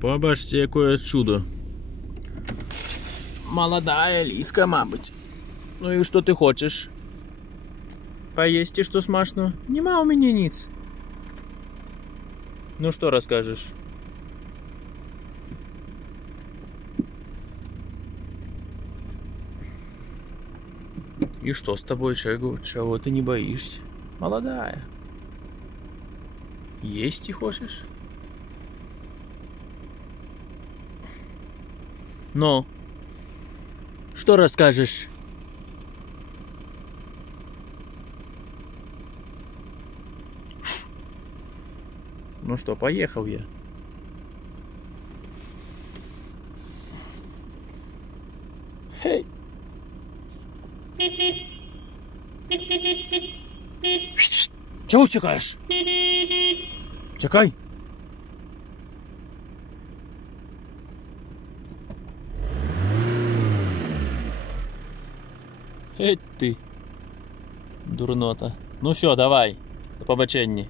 Побачте, якое чудо. Молодая лиска, мабуть. Ну і що ти хочеш? Поїсти, що смачно? Нема у мене ніц. Ну что расскажешь? И что с тобой, Чего ты не боишься? Молодая. Есть и хочешь? Ну, что расскажешь? Ну что, поехал я. Хей! Чего чекаешь? Чекай! Эй ты, дурнота. Ну все, давай, до побачення.